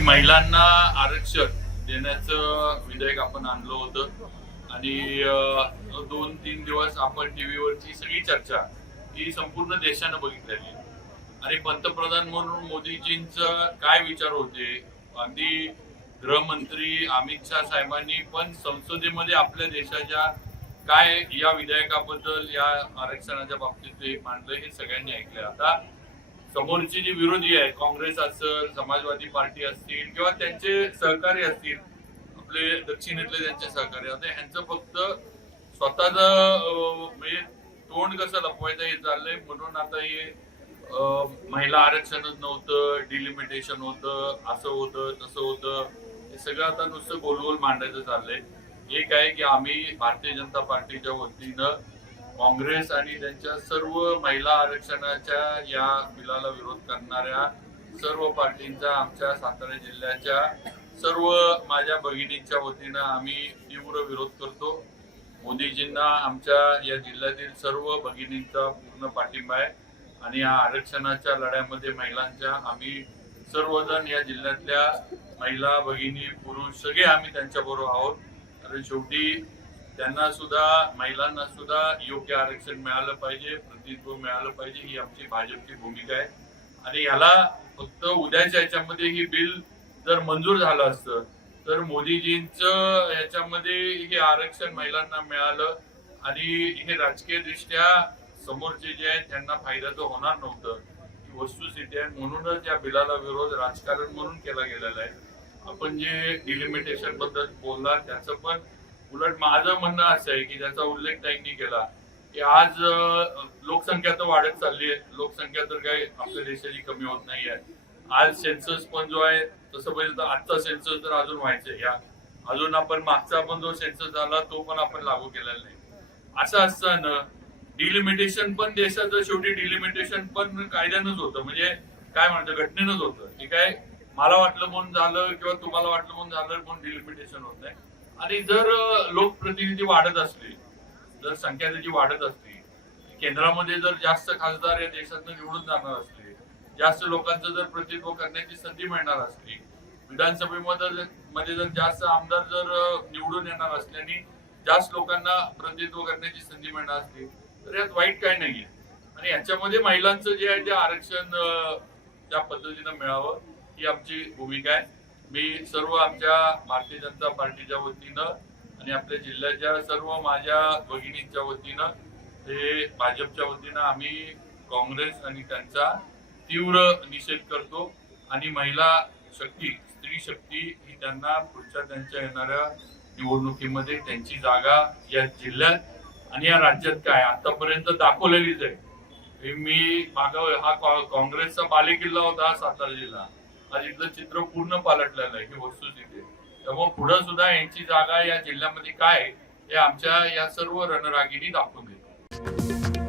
आणि महिलांना आरक्षण देण्याचं विधेयक आपण आणलं होतं आणि 2-3 दिवस आपण टीव्हीवरची सगळी चर्चा ही संपूर्ण देशानं बघितलेली आणि पंतप्रधान म्हणून मोदीजींचं काय विचार होते. अगदी गृहमंत्री अमित शाह साहेबांनी पण संसदेमध्ये आपल्या देशाच्या काय या विधेयकाबद्दल या आरक्षणाच्या बाबतीत ते मांडलं हे सगळ्यांनी ऐकलं. आता समोरची जी विरोधी आहे काँग्रेस असेल, समाजवादी पार्टी असतील किंवा त्यांचे सहकारी असतील, आपले दक्षिणेतले त्यांचे सहकारी होते, ह्यांचं फक्त स्वतःच म्हणजे तोंड कसं लपवायचं हे चाललंय. म्हणून आता हे महिला आरक्षणच नव्हतं, डिलिमिटेशन होतं, असं होतं तसं होतं, हे सगळं आता नुसतं गोलगोल मांडायचं चाललंय. एक आहे की आम्ही भारतीय जनता पार्टीच्या वतीनं काँग्रेस आणि त्यांच्या सर्व महिला आरक्षणाच्या या बिलाला विरोध करणाऱ्या सर्व पार्टींचा आमच्या सातारा जिल्ह्याच्या सर्व माझ्या भगिनींच्या वतीनं आम्ही तीव्र विरोध करतो. मोदीजींना आमच्या या जिल्ह्यातील सर्व भगिनींचा पूर्ण पाठिंबा आहे आणि या आरक्षणाच्या लढ्यामध्ये महिलांच्या आम्ही सर्वजण या जिल्ह्यातल्या महिला भगिनी पुरुष सगळे आम्ही त्यांच्याबरोबर आहोत. कारण शेवटी त्यांना सुद्धा महिलांना सुद्धा योग्य आरक्षण मिळालं पाहिजे, प्रतिनिधित्व मिळालं पाहिजे, ही आमची भाजपची भूमिका आहे. आणि याला फक्त उद्याच्या याच्यामध्ये ही बिल जर मंजूर झालं असतं तर मोदीजींचं ह्याच्यामध्ये हे आरक्षण महिलांना मिळालं आणि हे राजकीय दृष्ट्या समोरचे जे आहेत त्यांना फायदा तर होणार नव्हतं, ही वस्तुस्थिती आहे. म्हणूनच या बिलाला विरोध राजकारण म्हणून केला गेलेला आहे. आपण जे डिलिमिटेशन बद्दल बोलला त्याचं पण उलट माझं म्हणणं असं आहे की ज्याचा उल्लेख त्यांनी केला की आज लोकसंख्या तर वाढत चालली आहे, लोकसंख्या तर काही आपल्या देशाची कमी होत नाही आहे. आज सेन्सस पण जो आहे तसं पाहिजे तर आजचा सेन्सस तर अजून व्हायचं, या अजून आपण मागचा पण जो सेन्सस झाला तो पण आपण लागू केलेला नाही. असं असताना डिलिमिटेशन पण देशाचं शेवटी डिलिमिटेशन पण कायद्यानंच होतं, म्हणजे काय म्हणतं घटनेनंच होतं. हे काय मला वाटलं म्हणून झालं किंवा तुम्हाला वाटलं म्हणून झालं म्हणून डिलिमिटेशन होत नाही. आणि जर लोकप्रतिनिधी वाढत असले, जर संख्या त्याची वाढत असली, केंद्रामध्ये जर जास्त खासदार या देशातून निवडून जाणार असले, जास्त लोकांचं जर प्रतिनिधित्व करण्याची संधी मिळणार असली, विधानसभेमध्ये जर जास्त आमदार जर निवडून येणार असल्याने जास्त लोकांना प्रतिनिधित्व करण्याची संधी मिळणार असली तर यात वाईट काय नाहीये. आणि याच्यामध्ये महिलांचं जे आहे ते आरक्षण त्या पद्धतीनं मिळावं ही आमची भूमिका आहे. मी सर्व आमच्या भारतीय जनता पार्टीच्या वतीनं आणि आपल्या जिल्ह्याच्या सर्व माझ्या भगिनींच्या वतीनं ते भाजपच्या वतीनं आम्ही काँग्रेस आणि त्यांचा तीव्र निषेध करतो. आणि महिला शक्ती, स्त्री शक्ती ही त्यांना पुढच्या त्यांच्या येणाऱ्या निवडणुकीमध्ये त्यांची जागा या जिल्ह्यात आणि या राज्यात काय आतापर्यंत दाखवलेलीच आहे. मी हा काँग्रेसचा बालेकिल्ला होता हा सातारा जिल्हा, आज इथलं चित्र पूर्ण पालटलेलं आहे, ही वस्तुस्थिती आहे. त्यामुळे पुढे सुद्धा यांची जागा या जिल्ह्यामध्ये काय हे आमच्या या सर्व रणरागिणी दाखवून देतो.